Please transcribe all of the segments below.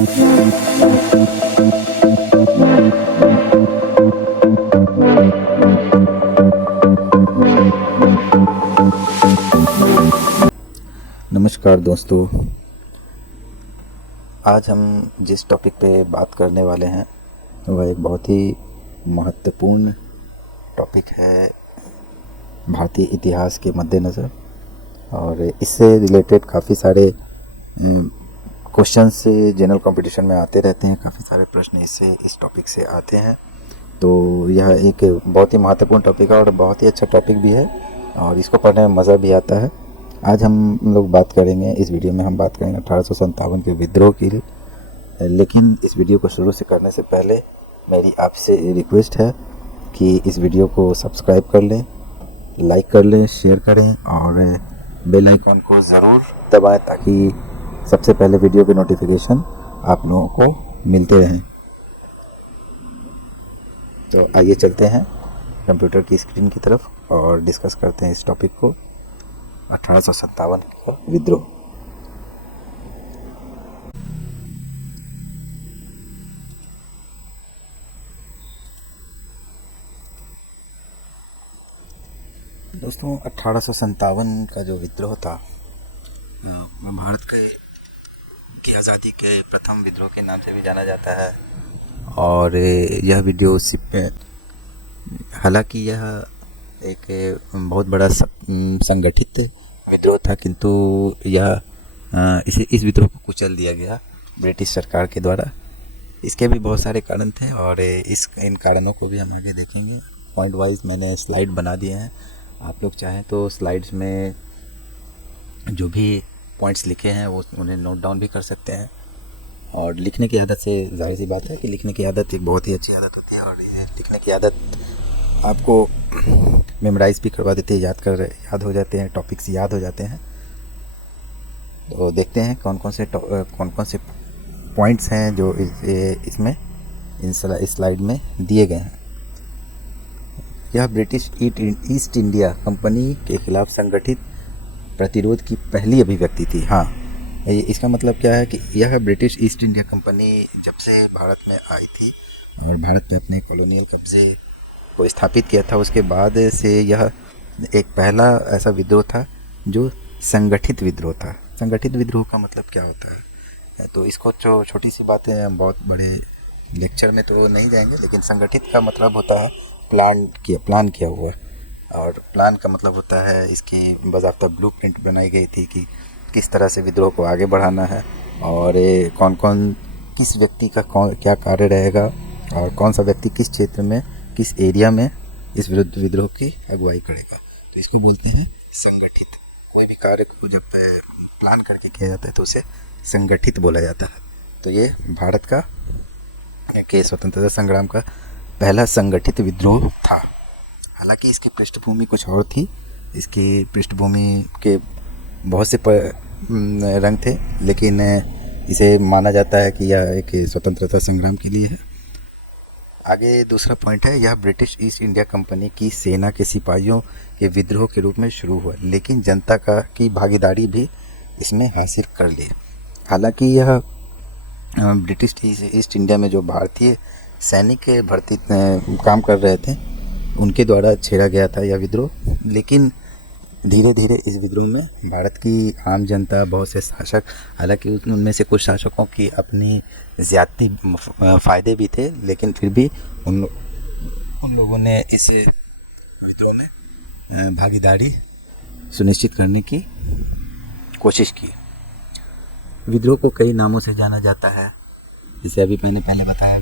नमस्कार दोस्तों, आज हम जिस टॉपिक पे बात करने वाले हैं वह एक बहुत ही महत्वपूर्ण टॉपिक है भारतीय इतिहास के मद्देनज़र। और इससे रिलेटेड काफ़ी सारे क्वेश्चंस जनरल कंपटीशन में आते रहते हैं, काफ़ी सारे प्रश्न इस टॉपिक से आते हैं। तो यह एक बहुत ही महत्वपूर्ण टॉपिक है और बहुत ही अच्छा टॉपिक भी है और इसको पढ़ने में मज़ा भी आता है। आज हम लोग बात करेंगे, इस वीडियो में हम बात करेंगे 1857 के विद्रोह की। लेकिन इस वीडियो को शुरू से करने से पहले मेरी आपसे रिक्वेस्ट है कि इस वीडियो को सब्सक्राइब कर लें, लाइक कर लें, शेयर करें और बेल आइकन को ज़रूर दबाएं ताकि सबसे पहले वीडियो के नोटिफिकेशन आप लोगों को मिलते रहें। तो आइए चलते हैं कंप्यूटर की स्क्रीन की तरफ और डिस्कस करते हैं इस टॉपिक को, 1857 का विद्रोह। दोस्तों, 1857 का जो विद्रोह था वह भारत की आज़ादी के प्रथम विद्रोह के नाम से भी जाना जाता है। और यह विद्रोह हालांकि यह एक बहुत बड़ा संगठित विद्रोह था, किंतु यह इस विद्रोह को कुचल दिया गया ब्रिटिश सरकार के द्वारा। इसके भी बहुत सारे कारण थे और इन कारणों को भी हम आगे देखेंगे। पॉइंट वाइज मैंने स्लाइड बना दिए हैं, आप लोग चाहें तो स्लाइड्स में जो भी पॉइंट्स लिखे हैं वो उन्हें नोट डाउन भी कर सकते हैं। और लिखने की आदत से जाहिर सी बात है कि लिखने की आदत एक बहुत ही अच्छी आदत होती है और ये लिखने की आदत आपको मेमोराइज भी करवा देती है, याद हो जाते हैं, टॉपिक्स याद हो जाते हैं। तो देखते हैं कौन कौन से पॉइंट्स हैं जो इसमें इस स्लाइड में दिए गए हैं। यह ब्रिटिश ईस्ट इंडिया कंपनी के खिलाफ संगठित प्रतिरोध की पहली अभिव्यक्ति थी। हाँ, इसका मतलब क्या है कि यह ब्रिटिश ईस्ट इंडिया कंपनी जब से भारत में आई थी और भारत में अपने कॉलोनियल कब्जे को स्थापित किया था, उसके बाद से यह एक पहला ऐसा विद्रोह था जो संगठित विद्रोह था। संगठित विद्रोह का मतलब क्या होता है, तो इसको छोटी सी बातें हम बहुत बड़े लेक्चर में तो नहीं जाएंगे, लेकिन संगठित का मतलब होता है प्लान किया हुआ। और प्लान का मतलब होता है इसकी बाज़ाब्ता ब्लूप्रिंट बनाई गई थी कि किस तरह से विद्रोह को आगे बढ़ाना है और किस व्यक्ति का क्या कार्य रहेगा और कौन सा व्यक्ति किस क्षेत्र में, किस एरिया में इस विद्रोह की अगुवाई करेगा। तो इसको बोलते हैं संगठित। कोई भी कार्य को जब प्लान करके किया जाता है तो उसे संगठित बोला जाता है। तो ये भारत का के स्वतंत्रता संग्राम का पहला संगठित विद्रोह था। हालांकि इसकी पृष्ठभूमि कुछ और थी। इसकी पृष्ठभूमि के बहुत से रंग थे, लेकिन इसे माना जाता है कि यह एक स्वतंत्रता संग्राम के लिए है। आगे दूसरा पॉइंट है, यह ब्रिटिश ईस्ट इंडिया कंपनी की सेना के सिपाहियों के विद्रोह के रूप में शुरू हुआ, लेकिन जनता की भागीदारी भी इसमें हासिल कर ली। हालांकि यह ब्रिटिश ईस्ट इंडिया में जो भारतीय सैनिक भर्ती काम कर रहे थे उनके द्वारा छेड़ा गया था यह विद्रोह, लेकिन धीरे धीरे इस विद्रोह में भारत की आम जनता, बहुत से शासक, हालांकि उनमें से कुछ शासकों की अपनी ज़्यादती फ़ायदे भी थे, लेकिन फिर भी उन लोगों ने इस विद्रोह में भागीदारी सुनिश्चित करने की कोशिश की। विद्रोह को कई नामों से जाना जाता है, जिसे अभी मैंने पहले बताया।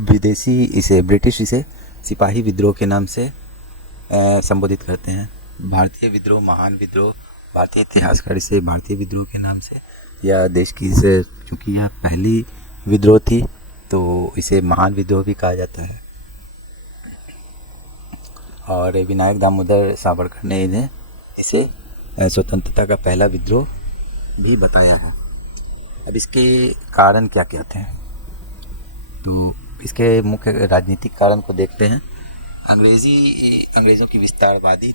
विदेशी इसे ब्रिटिश इसे सिपाही विद्रोह के नाम से संबोधित करते हैं। भारतीय विद्रोह, महान विद्रोह, भारतीय इतिहासकार इसे भारतीय विद्रोह के नाम से, या देश की इसे, चूँकि यह पहली विद्रोह थी तो इसे महान विद्रोह भी कहा जाता है। और विनायक दामोदर सावरकर ने इसे स्वतंत्रता का पहला विद्रोह भी बताया है। अब इसके कारण क्या क्या थे, तो इसके मुख्य राजनीतिक कारण को देखते हैं। अंग्रेज़ों की विस्तारवादी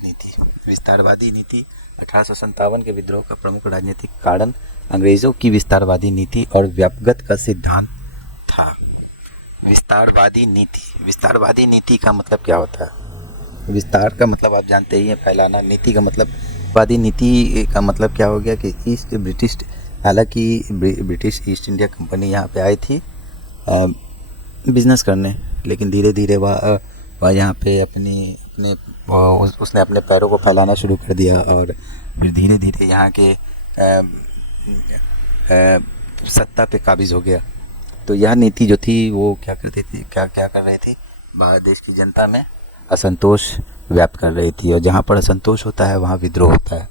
नीति 1857 के विद्रोह का प्रमुख राजनीतिक कारण अंग्रेज़ों की विस्तारवादी नीति और व्यापगत का सिद्धांत था। विस्तारवादी नीति का मतलब क्या होता है? विस्तार का मतलब आप जानते ही हैं, फैलाना। नीति का मतलब, वादी नीति का मतलब क्या हो गया कि हालांकि ब्रिटिश ईस्ट इंडिया कंपनी यहाँ पे आई थी बिजनेस करने, लेकिन धीरे धीरे वह यहाँ पे उसने अपने पैरों को फैलाना शुरू कर दिया और फिर धीरे धीरे यहाँ के सत्ता पे काबिज हो गया। तो यह नीति जो थी वो क्या कर रही थी, बाहर देश की जनता में असंतोष व्याप्त कर रही थी, और जहाँ पर असंतोष होता है वहाँ विद्रोह होता है।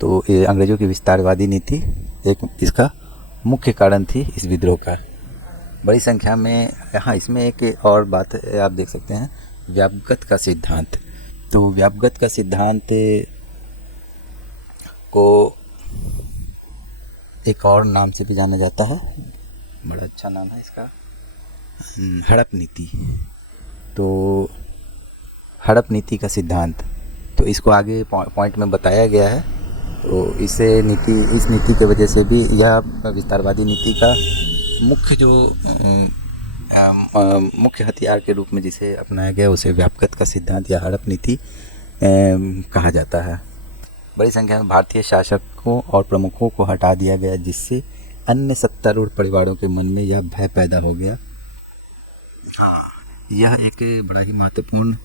तो ये अंग्रेज़ों की विस्तारवादी नीति एक इसका मुख्य कारण थी, इस विद्रोह का। बड़ी संख्या में यहाँ इसमें एक और बात आप देख सकते हैं, व्यापगत का सिद्धांत। तो व्यापगत का सिद्धांत को एक और नाम से भी जाना जाता है, बड़ा अच्छा नाम है इसका, हड़प नीति। तो हड़प नीति का सिद्धांत, तो इसको आगे पॉइंट में बताया गया है। तो इस नीति के वजह से भी यह विस्तारवादी नीति का मुख्य हथियार के रूप में जिसे अपनाया गया उसे व्यापगत का सिद्धांत या हड़प नीति कहा जाता है। बड़ी संख्या में भारतीय शासकों और प्रमुखों को हटा दिया गया, जिससे अन्य सत्तारूढ़ परिवारों के मन में यह भय पैदा हो गया। यह एक बड़ा ही महत्वपूर्ण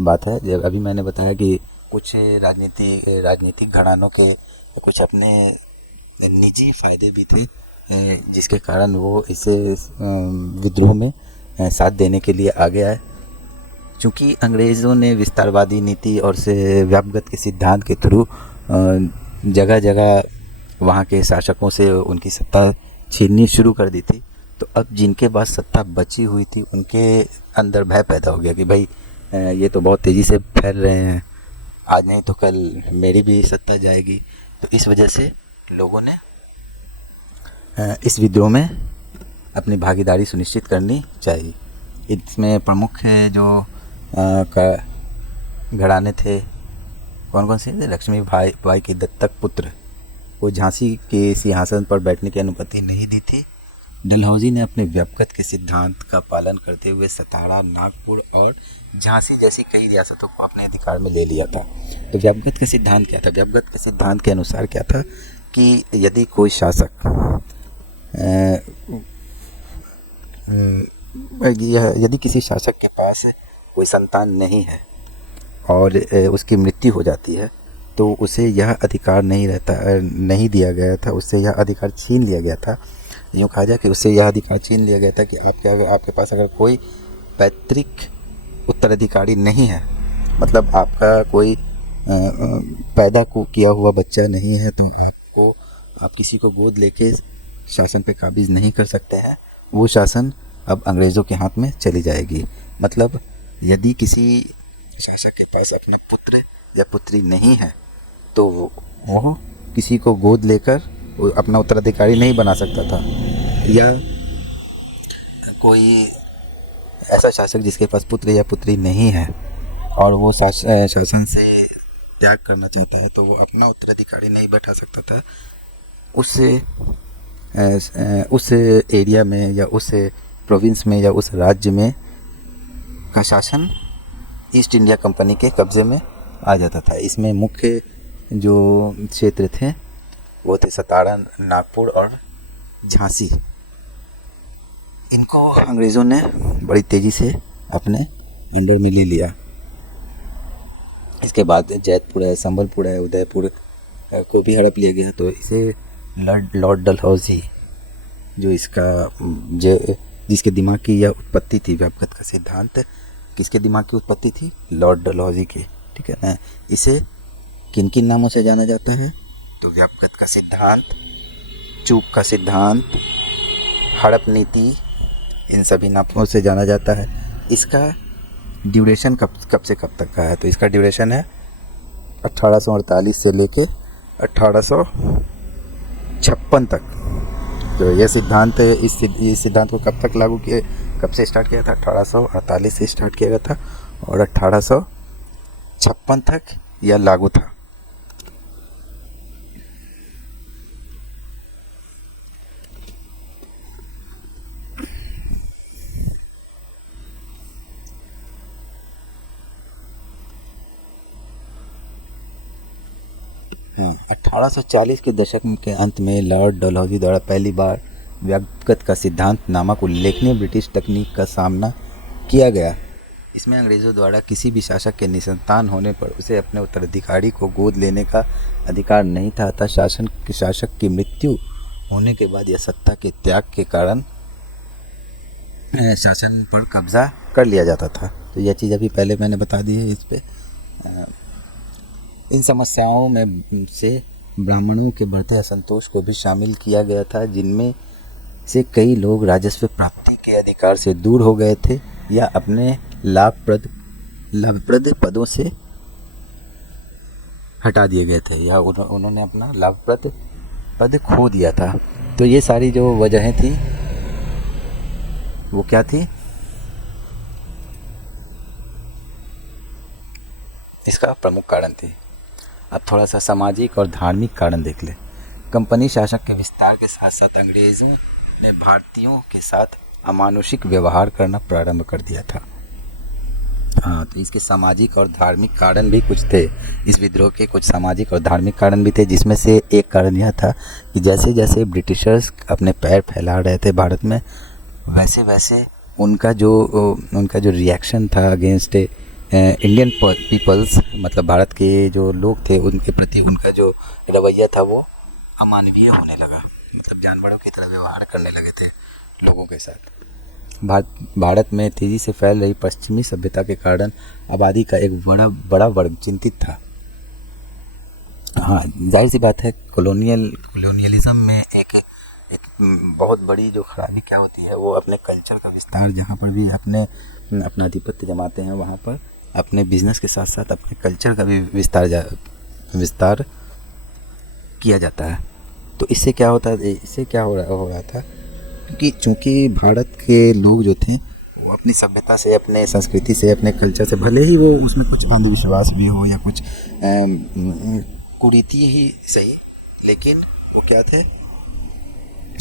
बात है। जब अभी मैंने बताया कि कुछ राजनीतिक घरानों के कुछ अपने निजी फायदे भी थे, जिसके कारण वो इस विद्रोह में साथ देने के लिए आगे आए। चूँकि अंग्रेज़ों ने विस्तारवादी नीति और से व्यापगत के सिद्धांत के थ्रू जगह जगह वहाँ के शासकों से उनकी सत्ता छीननी शुरू कर दी थी, तो अब जिनके पास सत्ता बची हुई थी उनके अंदर भय पैदा हो गया कि भाई ये तो बहुत तेज़ी से फैल रहे हैं, आज नहीं तो कल मेरी भी सत्ता जाएगी। तो इस वजह से लोगों ने इस विद्रोह में अपनी भागीदारी सुनिश्चित करनी चाहिए। इसमें प्रमुख जो घराने थे कौन कौन से थे? लक्ष्मीबाई के दत्तक पुत्र को झांसी के सिंहासन पर बैठने की अनुमति नहीं दी थी। डलहौजी ने अपने व्यापगत के सिद्धांत का पालन करते हुए सतारा, नागपुर और झांसी जैसी कई रियासतों को अपने अधिकार में ले लिया था। तो व्यापगत का सिद्धांत क्या था? व्यापगत के सिद्धांत के अनुसार क्या था कि यदि कोई शासक यदि किसी शासक के पास कोई संतान नहीं है और उसकी मृत्यु हो जाती है, तो उसे यह अधिकार नहीं दिया गया था, उससे यह अधिकार छीन लिया गया था। यूँ कहा जाए कि उससे यह अधिकार छीन लिया गया था कि आपके पास अगर कोई पैतृक उत्तराधिकारी नहीं है, मतलब आपका कोई पैदा किया हुआ बच्चा नहीं है, तो आप किसी को गोद लेके शासन पे काबिज नहीं कर सकते हैं। वो शासन अब अंग्रेज़ों के हाथ में चली जाएगी। मतलब यदि किसी शासक के पास अपना पुत्र या पुत्री नहीं है, तो वो किसी को गोद लेकर अपना उत्तराधिकारी नहीं बना सकता था। या कोई ऐसा शासक जिसके पास पुत्र या पुत्री नहीं है और वो शासन से त्याग करना चाहता है, तो वो अपना उत्तराधिकारी नहीं बैठा सकता था। उस एरिया में या उस प्रोविंस में या उस राज्य में का शासन ईस्ट इंडिया कंपनी के कब्ज़े में आ जाता था। इसमें मुख्य जो क्षेत्र थे वो थे सतारा, नागपुर और झांसी। इनको अंग्रेज़ों ने बड़ी तेज़ी से अपने अंडर में ले लिया। इसके बाद जैतपुर है, संबलपुर है, उदयपुर को भी हड़प लिया गया। तो इसे लॉर्ड डलहौजी जिसके दिमाग की यह उत्पत्ति थी, व्यापगत का सिद्धांत किसके दिमाग की उत्पत्ति थी? लॉर्ड डलहौजी की, ठीक है ना। इसे किन किन नामों से जाना जाता है? तो व्यापगत का सिद्धांत, चूक का सिद्धांत, हड़प नीति, इन सभी नामों से जाना जाता है। इसका ड्यूरेशन कब से कब तक का है? तो इसका ड्यूरेशन है 1848 से लेके 1856 तक। तो ये सिद्धांत इस सिद्धांत को कब तक लागू किए, कब से स्टार्ट किया था? 1848 से स्टार्ट किया गया था और 1856 तक यह लागू था। हाँ, 1840 के दशक के अंत में लॉर्ड डलहौजी द्वारा पहली बार व्यक्तिगत का सिद्धांत नामक उल्लेखनीय ब्रिटिश तकनीक का सामना किया गया। इसमें अंग्रेज़ों द्वारा किसी भी शासक के निसंतान होने पर उसे अपने उत्तराधिकारी को गोद लेने का अधिकार नहीं था, अतः शासक की मृत्यु होने के बाद या सत्ता के त्याग के कारण शासन पर कब्जा कर लिया जाता था। तो यह चीज़ अभी पहले मैंने बता दी है। इस पे इन समस्याओं में से ब्राह्मणों के बढ़ते असंतोष को भी शामिल किया गया था, जिनमें से कई लोग राजस्व प्राप्ति के अधिकार से दूर हो गए थे या अपने लाभप्रद पदों से हटा दिए गए थे या उन्होंने अपना लाभप्रद पद खो दिया था। तो ये सारी जो वजहें थी वो क्या थी? इसका प्रमुख कारण थी। अब थोड़ा सा सामाजिक और धार्मिक कारण देख ले। कंपनी शासक के विस्तार के साथ साथ अंग्रेज़ों ने भारतीयों के साथ अमानुषिक व्यवहार करना प्रारंभ कर दिया था। हाँ, तो इसके सामाजिक और धार्मिक कारण भी कुछ थे। इस विद्रोह के कुछ सामाजिक और धार्मिक कारण भी थे, जिसमें से एक कारण यह था कि जैसे जैसे ब्रिटिशर्स अपने पैर फैला रहे थे भारत में, वैसे वैसे उनका जो रिएक्शन था अगेंस्ट इंडियन पीपल्स, मतलब भारत के जो लोग थे उनके प्रति उनका जो रवैया था वो अमानवीय होने लगा। मतलब जानवरों की तरह व्यवहार करने लगे थे लोगों के साथ। भारत में तेज़ी से फैल रही पश्चिमी सभ्यता के कारण आबादी का एक बड़ा वर्ग चिंतित था। हाँ, जाहिर सी बात है, कॉलोनियलिज्म में एक बहुत बड़ी जो खराबी क्या होती है, वो अपने कल्चर का विस्तार, जहाँ पर भी अपना आधिपत्य जमाते हैं वहाँ पर अपने बिजनेस के साथ साथ अपने कल्चर का भी विस्तार किया जाता है। तो इससे क्या होता है, इससे क्या हो रहा था कि चूँकि भारत के लोग जो थे वो अपनी सभ्यता से, अपने संस्कृति से, अपने कल्चर से, भले ही वो उसमें कुछ अंधविश्वास भी हो या कुछ कुरीति ही सही, लेकिन वो क्या थे,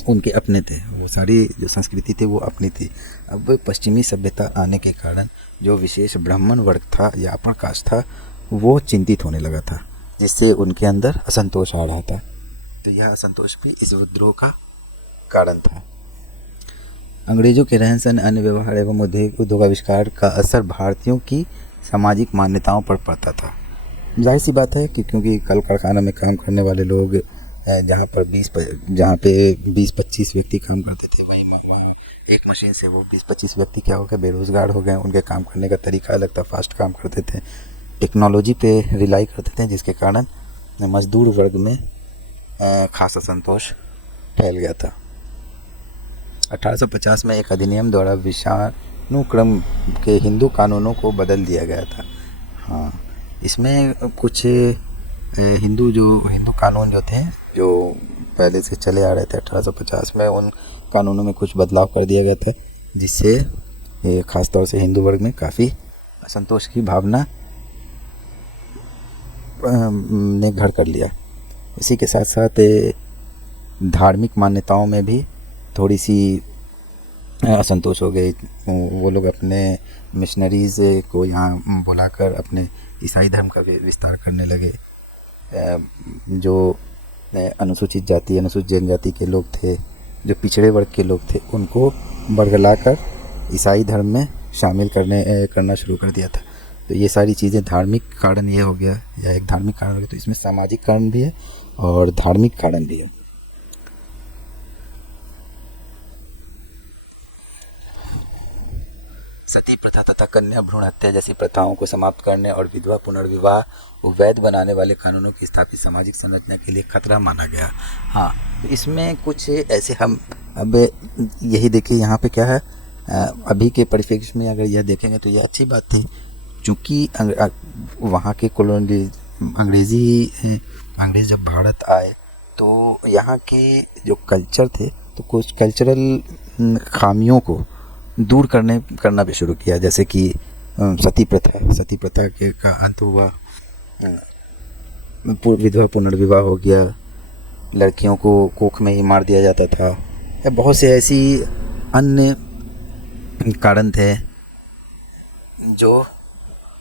उनके अपने थे। वो सारी जो संस्कृति थी वो अपनी थी। अब पश्चिमी सभ्यता आने के कारण जो विशेष ब्राह्मण वर्ग था या अपर कास्ट था वो चिंतित होने लगा था, जिससे उनके अंदर असंतोष आ रहा था। तो यह असंतोष भी इस विद्रोह का कारण था। अंग्रेजों के रहन सहन, अन्य व्यवहार एवं उद्योग आविष्कार का असर भारतीयों की सामाजिक मान्यताओं पर पड़ता था। जाहिर सी बात है कि क्योंकि कल कारखाना में काम करने वाले लोग जहाँ पे 20-25 व्यक्ति काम करते थे, वहाँ एक मशीन से वो 20-25 व्यक्ति क्या हो गए, बेरोज़गार हो गए। उनके काम करने का तरीका अलग था, फास्ट काम करते थे, टेक्नोलॉजी पे रिलाई करते थे, जिसके कारण मजदूर वर्ग में खासा असंतोष फैल गया था। 1850 में एक अधिनियम द्वारा विषानुक्रम के हिंदू कानूनों को बदल दिया गया था। हाँ, इसमें कुछ हिंदू कानून जो थे, जो पहले से चले आ रहे थे 1850 में, उन कानूनों में कुछ बदलाव कर दिया गया था, जिससे ख़ास तौर से हिंदू वर्ग में काफ़ी असंतोष की भावना ने घर कर लिया। इसी के साथ साथ धार्मिक मान्यताओं में भी थोड़ी सी असंतोष हो गई। वो लोग अपने मिशनरीज़ को यहाँ बुलाकर अपने ईसाई धर्म का विस्तार करने लगे। जो अनुसूचित जाति, अनुसूचित जनजाति के लोग थे, जो पिछड़े वर्ग के लोग थे, उनको बरगलाकर ईसाई धर्म में शामिल करना शुरू कर दिया था। तो ये सारी चीज़ें, धार्मिक कारण ये हो गया, या एक धार्मिक कारण हो गया। तो इसमें सामाजिक कारण भी है और धार्मिक कारण भी है। सती प्रथा तथा कन्या भ्रूण हत्या जैसी प्रथाओं को समाप्त करने और विधवा पुनर्विवाह को वैध बनाने वाले कानूनों की स्थापित सामाजिक संरचना के लिए खतरा माना गया। हाँ, तो इसमें कुछ ऐसे, हम अब यही देखिए यहाँ पे क्या है, अभी के परिप्रेक्ष्य में अगर यह देखेंगे तो यह अच्छी बात थी, क्योंकि वहाँ के अंग्रेज़ जब भारत आए तो यहाँ के जो कल्चर थे तो कुछ कल्चरल खामियों को दूर करना भी शुरू किया, जैसे कि सती प्रथा के का अंत हुआ, विधवा पुनर्विवाह हो गया, लड़कियों को कोख में ही मार दिया जाता था, या बहुत से ऐसी अन्य कारण थे जो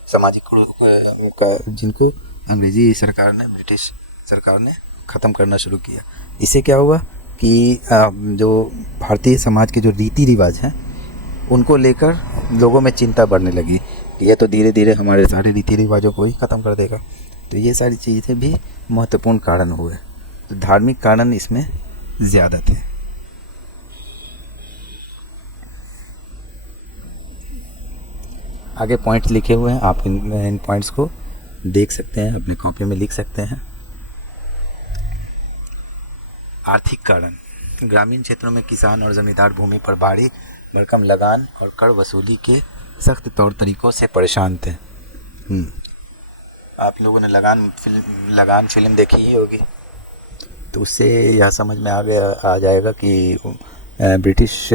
सामाजिक का जिनको अंग्रेजी सरकार ने, ब्रिटिश सरकार ने ख़त्म करना शुरू किया। इससे क्या हुआ कि जो भारतीय समाज के जो रीति रिवाज हैं उनको लेकर लोगों में चिंता बढ़ने लगी कि ये तो धीरे धीरे हमारे सारे रीति रिवाजों को ही ख़त्म कर देगा। तो ये सारी चीज़ें भी महत्वपूर्ण कारण हुए। तो धार्मिक कारण इसमें ज़्यादा थे। आगे पॉइंट्स लिखे हुए हैं, आप इन पॉइंट्स को देख सकते हैं, अपने कॉपी में लिख सकते हैं। आर्थिक कारण, ग्रामीण क्षेत्रों में किसान और जमींदार भूमि पर भारी भरकम लगान और कर वसूली के सख्त तौर तरीकों से परेशान थे। आप लोगों ने लगान फिल्म देखी ही होगी, तो उससे यह समझ में आ जाएगा कि ब्रिटिश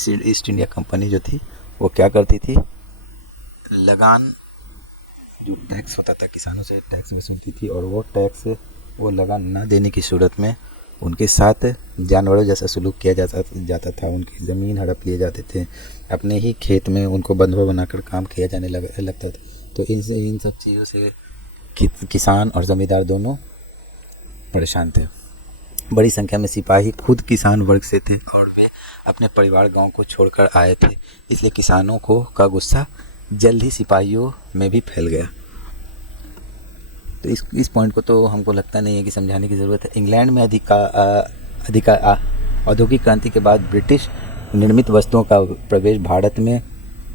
ईस्ट इंडिया कंपनी जो थी वो क्या करती थी। लगान जो टैक्स होता था, किसानों से टैक्स वसूलती थी, और वो लगान ना देने की सूरत में उनके साथ जानवरों जैसा सलूक किया जाता था। उनकी ज़मीन हड़प लिए जाते थे, अपने ही खेत में उनको बंधुआ बनाकर काम किया जाने लगता था। तो इन सब चीज़ों से किसान और ज़मींदार दोनों परेशान थे। बड़ी संख्या में सिपाही खुद किसान वर्ग से थे और वे अपने परिवार गांव को छोड़कर आए थे, इसलिए किसानों का गुस्सा जल्द ही सिपाहियों में भी फैल गया। तो इस पॉइंट को तो हमको लगता नहीं है कि समझाने की ज़रूरत है। इंग्लैंड में औद्योगिक क्रांति के बाद ब्रिटिश निर्मित वस्तुओं का प्रवेश भारत में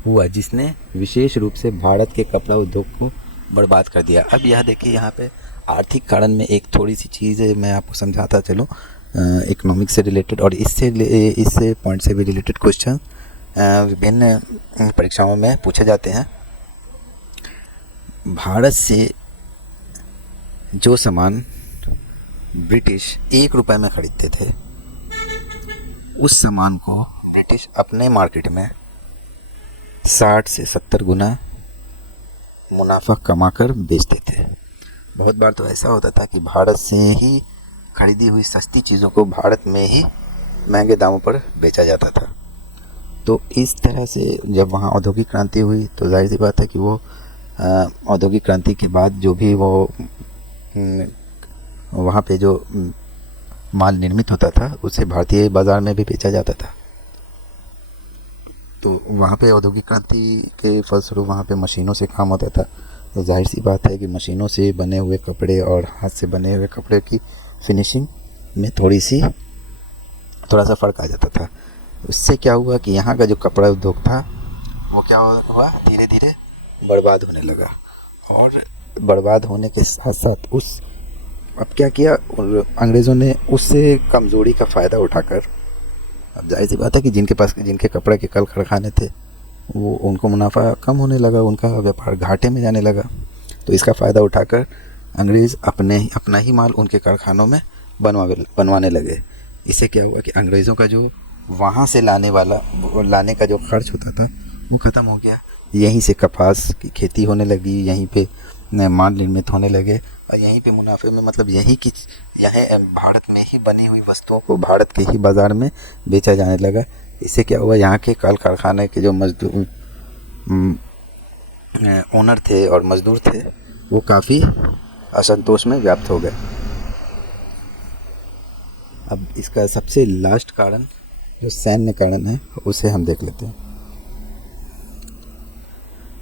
हुआ, जिसने विशेष रूप से भारत के कपड़ा उद्योग को बर्बाद कर दिया। अब यह देखिए, यहाँ पे आर्थिक कारण में एक थोड़ी सी चीज़ मैं आपको समझाता चलूँ, इकोनॉमिक्स से रिलेटेड, और इससे पॉइंट से भी रिलेटेड क्वेश्चन विभिन्न परीक्षाओं में पूछे जाते हैं। भारत से जो सामान ब्रिटिश 1 रुपए में ख़रीदते थे, उस सामान को ब्रिटिश अपने मार्केट में 60 से 70 गुना मुनाफा कमाकर बेचते थे। बहुत बार तो ऐसा होता था कि भारत से ही खरीदी हुई सस्ती चीज़ों को भारत में ही महंगे दामों पर बेचा जाता था। तो इस तरह से जब वहाँ औद्योगिक क्रांति हुई, तो जाहिर सी बात है कि वो औद्योगिक क्रांति के बाद जो भी वो वहाँ पे जो माल निर्मित होता था उसे भारतीय बाज़ार में भी बेचा जाता था। तो वहाँ पे औद्योगिक क्रांति के फलस्वरूप वहाँ पे मशीनों से काम होता था। तो जाहिर सी बात है कि मशीनों से बने हुए कपड़े और हाथ से बने हुए कपड़े की फिनिशिंग में थोड़ा सा फ़र्क आ जाता था। उससे क्या हुआ कि यहाँ का जो कपड़ा उद्योग था वो क्या हुआ, धीरे धीरे बर्बाद होने लगा। और बर्बाद होने के साथ साथ अब क्या किया, अंग्रेज़ों ने उससे कमज़ोरी का फ़ायदा उठाकर, अब जाहिर सी बात है कि जिनके कपड़े के कल कारखाने थे वो उनको मुनाफा कम होने लगा, उनका व्यापार घाटे में जाने लगा। तो इसका फ़ायदा उठाकर अंग्रेज़ अपना ही माल उनके कारखानों में बनवाने लगे। इससे क्या हुआ कि अंग्रेज़ों का जो वहाँ से लाने का जो खर्च होता था वो ख़त्म हो गया। यहीं से कपास की खेती होने लगी, यहीं पे माल निर्मित होने लगे, और यहीं पे मुनाफे में मतलब यहीं भारत में ही बनी हुई वस्तुओं को भारत के ही बाज़ार में बेचा जाने लगा। इससे क्या हुआ, यहाँ के कल कारखाने के जो मजदूर ओनर थे और मज़दूर थे वो काफ़ी असंतोष में व्याप्त हो गए। अब इसका सबसे लास्ट कारण जो सैन्य कारण है उसे हम देख लेते हैं।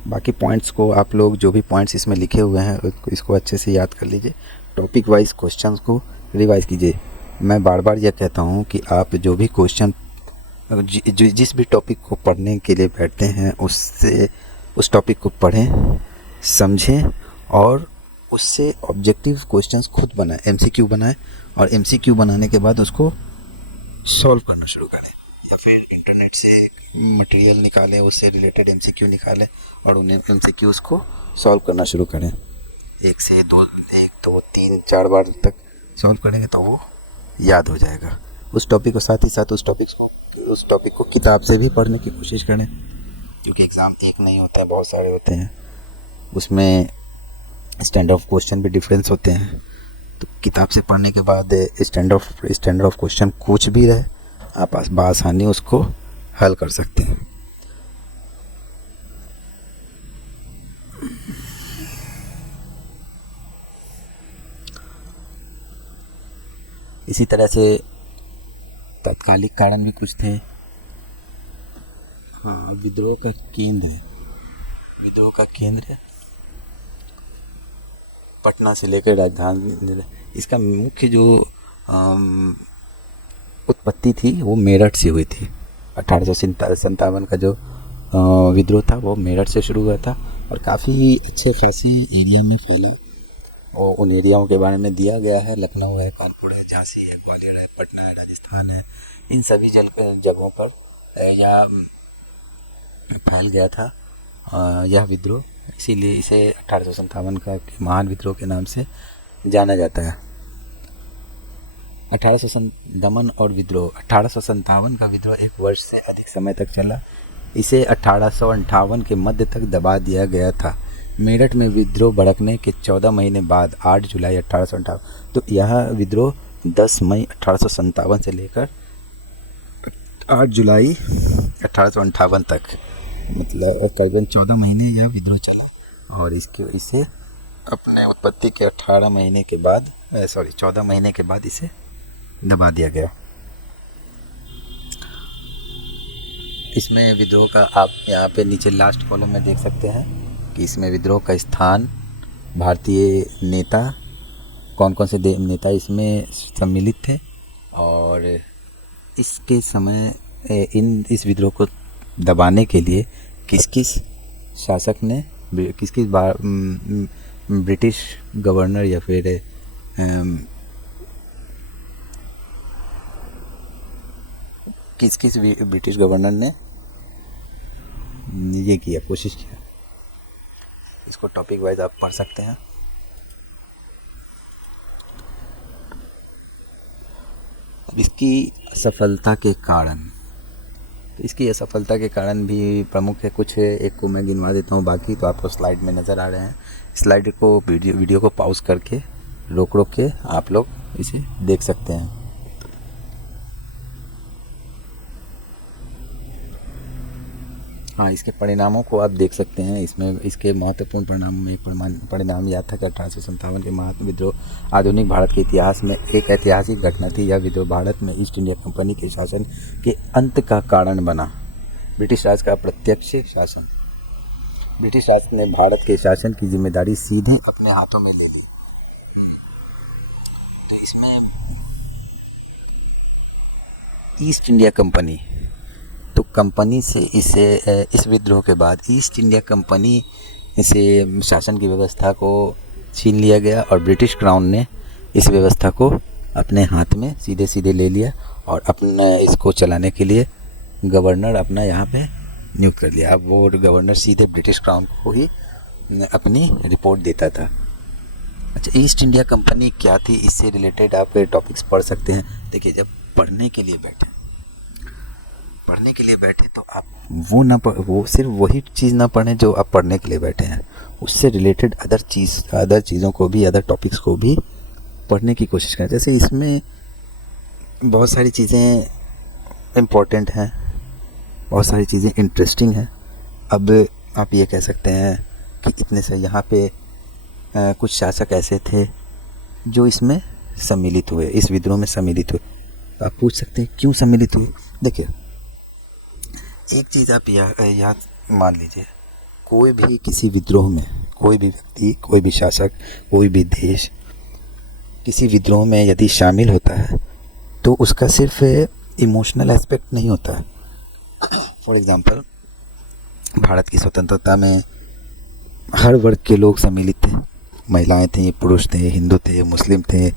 बाकी पॉइंट्स को आप लोग जो भी पॉइंट्स इसमें लिखे हुए हैं इसको अच्छे से याद कर लीजिए, टॉपिक वाइज क्वेश्चंस को रिवाइज कीजिए। मैं बार बार यह कहता हूँ कि आप जो भी क्वेश्चन जिस भी टॉपिक को पढ़ने के लिए बैठते हैं उस टॉपिक को पढ़ें, समझें और उससे ऑब्जेक्टिव क्वेश्चंस खुद बनाएं, एमसीक्यू बनाएं, और एमसीक्यू बनाने के बाद उसको सॉल्व करना शुरू करें, या फिर इंटरनेट से मटेरियल निकालें, उससे रिलेटेड एमसीक्यू निकालें और उन्हें एमसीक्यूज़ को सॉल्व करना शुरू करें। 1 2 3 4 बार तक सॉल्व करेंगे तो वो याद हो जाएगा। उस टॉपिक को साथ ही साथ उस टॉपिक को किताब से भी पढ़ने की कोशिश करें, क्योंकि एग्ज़ाम एक नहीं होता है, बहुत सारे होते हैं, उसमें स्टैंडर्ड ऑफ क्वेश्चन भी डिफरेंस होते हैं। तो किताब से पढ़ने के बाद स्टैंडर्ड ऑफ क्वेश्चन कुछ भी रहे, आप बआसानी उसको हल कर सकते हैं। इसी तरह से तात्कालिक कारण भी कुछ थे। हाँ, विद्रोह का केंद्र पटना से लेकर राजधानी, इसका मुख्य जो उत्पत्ति थी वो मेरठ से हुई थी। 1857 का जो विद्रोह था वो मेरठ से शुरू हुआ था और काफ़ी अच्छे खासी एरिया में फैला। और उन एरियाओं के बारे में दिया गया है, लखनऊ है, कानपुर है, झांसी है, ग्वालियर है, पटना है, राजस्थान है, इन सभी जगहों पर यह फैल गया था यह विद्रोह। इसीलिए इसे 1857 का महान विद्रोह के नाम से जाना जाता है। 1857 और विद्रोह, 1857 का विद्रोह 1 वर्ष से अधिक समय तक चला। इसे 1858 के मध्य तक दबा दिया गया था। मेरठ में विद्रोह भड़कने के 14 महीने बाद 8 जुलाई 1858, तो यह विद्रोह 10 मई 1857 से लेकर 8 जुलाई 1858 तक, मतलब करीबन 14 महीने यह विद्रोह चला। और इसे अपने उत्पत्ति के 14 महीने के बाद इसे दबा दिया गया। इसमें विद्रोह का आप यहाँ पे नीचे लास्ट कॉलम में देख सकते हैं कि इसमें विद्रोह का स्थान, भारतीय नेता, कौन कौन से नेता इसमें सम्मिलित थे और इसके समय इस विद्रोह को दबाने के लिए किस शासक ने, ब्रिटिश गवर्नर या फिर किस ब्रिटिश गवर्नर ने ये किया, कोशिश किया। इसको टॉपिक वाइज आप पढ़ सकते हैं। अब इसकी असफलता के कारण, तो इसकी असफलता के कारण भी प्रमुख है कुछ, एक को मैं गिनवा देता हूँ, बाकी तो आपको स्लाइड में नज़र आ रहे हैं। स्लाइड को वीडियो को पॉज करके रोक के आप लोग इसे देख सकते हैं। हाँ, इसके परिणामों को आप देख सकते हैं। इसमें इसके महत्वपूर्ण परिणाम में एक परिणाम यह था कि 1857 के महान विद्रोह आधुनिक भारत के इतिहास में एक ऐतिहासिक घटना थी। यह विद्रोह भारत में ईस्ट इंडिया कंपनी के शासन के अंत का कारण बना। ब्रिटिश राज का प्रत्यक्ष शासन, ब्रिटिश राज ने भारत के शासन की जिम्मेदारी सीधे अपने हाथों में ले ली। तो इसमें ईस्ट इंडिया कंपनी, तो कंपनी से इस विद्रोह के बाद ईस्ट इंडिया कंपनी से शासन की व्यवस्था को छीन लिया गया और ब्रिटिश क्राउन ने इस व्यवस्था को अपने हाथ में सीधे ले लिया और अपने इसको चलाने के लिए गवर्नर अपना यहाँ पे नियुक्त कर लिया। अब वो गवर्नर सीधे ब्रिटिश क्राउन को ही अपनी रिपोर्ट देता था। अच्छा, ईस्ट इंडिया कंपनी क्या थी, इससे रिलेटेड आप टॉपिक्स पढ़ सकते हैं। देखिए, जब पढ़ने के लिए बैठे तो आप वो सिर्फ वही चीज़ ना पढ़ें जो आप पढ़ने के लिए बैठे हैं, उससे रिलेटेड अदर चीज़ों को भी, अदर टॉपिक्स को भी पढ़ने की कोशिश करें। जैसे इसमें बहुत सारी चीज़ें इम्पोर्टेंट हैं, बहुत सारी चीज़ें इंटरेस्टिंग हैं। अब आप ये कह सकते हैं कि इतने से यहाँ पे कुछ शासक ऐसे थे जो इसमें सम्मिलित हुए, इस विद्रोह में सम्मिलित हुए। तो आप पूछ सकते हैं क्यों सम्मिलित हुए। देखिए, एक चीज़ आप याद मान लीजिए, कोई भी किसी विद्रोह में, कोई भी व्यक्ति, कोई भी शासक, कोई भी देश किसी विद्रोह में यदि शामिल होता है तो उसका सिर्फ इमोशनल एस्पेक्ट नहीं होता है। फॉर एग्जांपल, भारत की स्वतंत्रता में हर वर्ग के लोग सम्मिलित थे, महिलाएं थीं, पुरुष थे, हिंदू थे, मुस्लिम थे,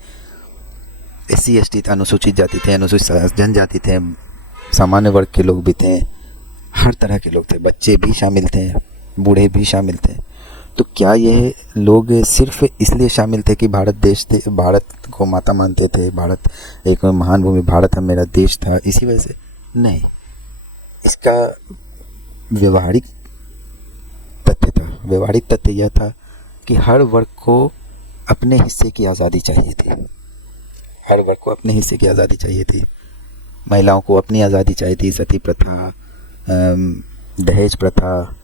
SC ST थे, अनुसूचित जाति थे, अनुसूचित जनजाति थे, सामान्य वर्ग के लोग भी थे, हर तरह के लोग थे, बच्चे भी शामिल थे, बूढ़े भी शामिल थे। तो क्या यह लोग सिर्फ इसलिए शामिल थे कि भारत देश थे, भारत को माता मानते थे, भारत एक महान भूमि, भारत मेरा देश था, इसी वजह से? नहीं, इसका व्यवहारिक तथ्य था। व्यवहारिक तथ्य यह था कि हर वर्ग को अपने हिस्से की आज़ादी चाहिए थी। हर वर्ग को अपने हिस्से की आज़ादी चाहिए थी। महिलाओं को अपनी आज़ादी चाहिए थी। सती प्रथा, दहेज प्रथा,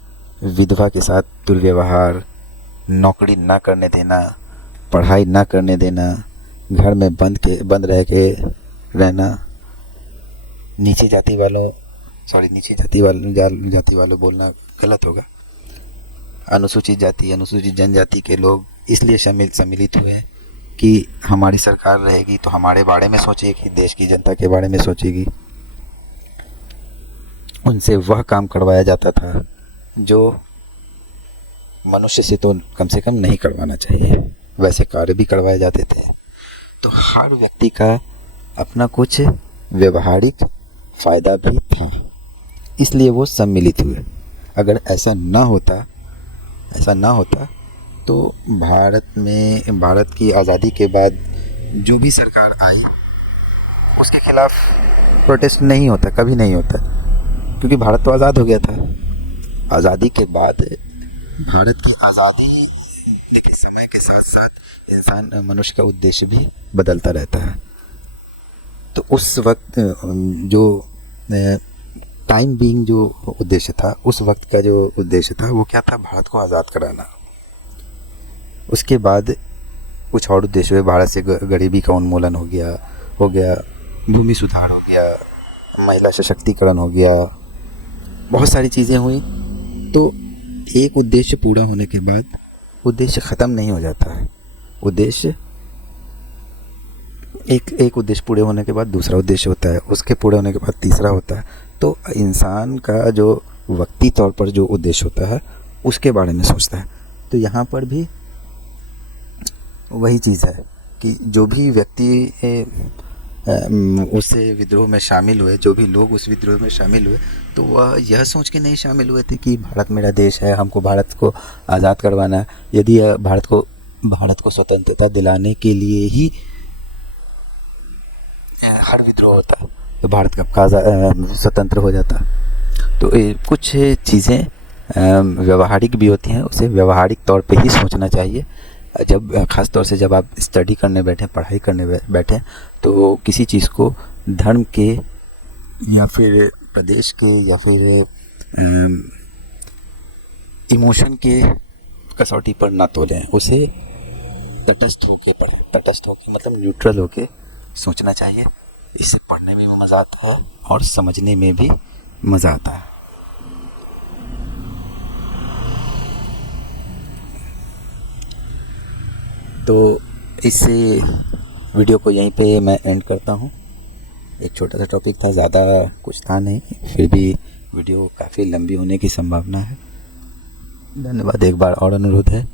विधवा के साथ दुर्व्यवहार, नौकरी ना करने देना, पढ़ाई ना करने देना, घर में बंद रह के रहना, नीची जाति वालों बोलना गलत होगा, अनुसूचित जाति, अनुसूचित जनजाति के लोग इसलिए सम्मिलित हुए कि हमारी सरकार रहेगी तो हमारे बारे में सोचेगी, देश की जनता के बारे में सोचेगी। उनसे वह काम करवाया जाता था जो मनुष्य से तो कम से कम नहीं करवाना चाहिए, वैसे कार्य भी करवाए जाते थे। तो हर व्यक्ति का अपना कुछ व्यवहारिक फ़ायदा भी था, इसलिए वो सम्मिलित हुए। अगर ऐसा ना होता तो भारत की आज़ादी के बाद जो भी सरकार आई उसके खिलाफ प्रोटेस्ट नहीं होता, कभी नहीं होता, क्योंकि भारत तो आज़ाद हो गया था। आज़ादी के बाद भारत की आज़ादी के समय के साथ साथ मनुष्य का उद्देश्य भी बदलता रहता है। तो उस वक्त जो टाइम बीइंग जो उद्देश्य था, उस वक्त का जो उद्देश्य था वो क्या था? भारत को आज़ाद कराना। उसके बाद कुछ और उद्देश्य हुए। भारत से गरीबी का उन्मूलन हो गया, भूमि सुधार हो गया, महिला सशक्तिकरण हो गया, बहुत सारी चीज़ें हुई। तो एक उद्देश्य पूरा होने के बाद उद्देश्य ख़त्म नहीं हो जाता है। एक उद्देश्य पूरे होने के बाद दूसरा उद्देश्य होता है, उसके पूरे होने के बाद तीसरा होता है। तो इंसान का जो वक्ती तौर पर जो उद्देश्य होता है उसके बारे में सोचता है। तो यहाँ पर भी वही चीज़ है कि जो भी व्यक्ति उस विद्रोह में शामिल हुए, जो भी लोग उस विद्रोह में शामिल हुए, तो वह यह सोच के नहीं शामिल हुए थे कि भारत मेरा देश है, हमको भारत को आज़ाद करवाना है। यदि भारत को स्वतंत्रता दिलाने के लिए ही हर विद्रोह होता तो भारत कब का स्वतंत्र हो जाता। तो कुछ चीज़ें व्यवहारिक भी होती हैं, उसे व्यवहारिक तौर पे ही सोचना चाहिए। जब ख़ास तौर से जब आप स्टडी करने बैठें, पढ़ाई करने बैठें, तो किसी चीज़ को धर्म के या फिर प्रदेश के या फिर इमोशन के कसौटी पर ना तोलें। उसे तटस्थ होके पढ़ें, तटस्थ होके मतलब न्यूट्रल होके सोचना चाहिए। इससे पढ़ने में भी मज़ा आता है और समझने में भी मज़ा आता है। तो इससे वीडियो को यहीं पे मैं एंड करता हूँ। एक छोटा सा टॉपिक था, ज़्यादा कुछ था नहीं, फिर भी वीडियो काफ़ी लंबी होने की संभावना है। धन्यवाद। एक बार और अनुरोध है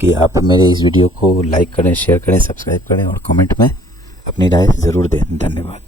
कि आप मेरे इस वीडियो को लाइक करें, शेयर करें, सब्सक्राइब करें और कमेंट में अपनी राय ज़रूर दें। धन्यवाद।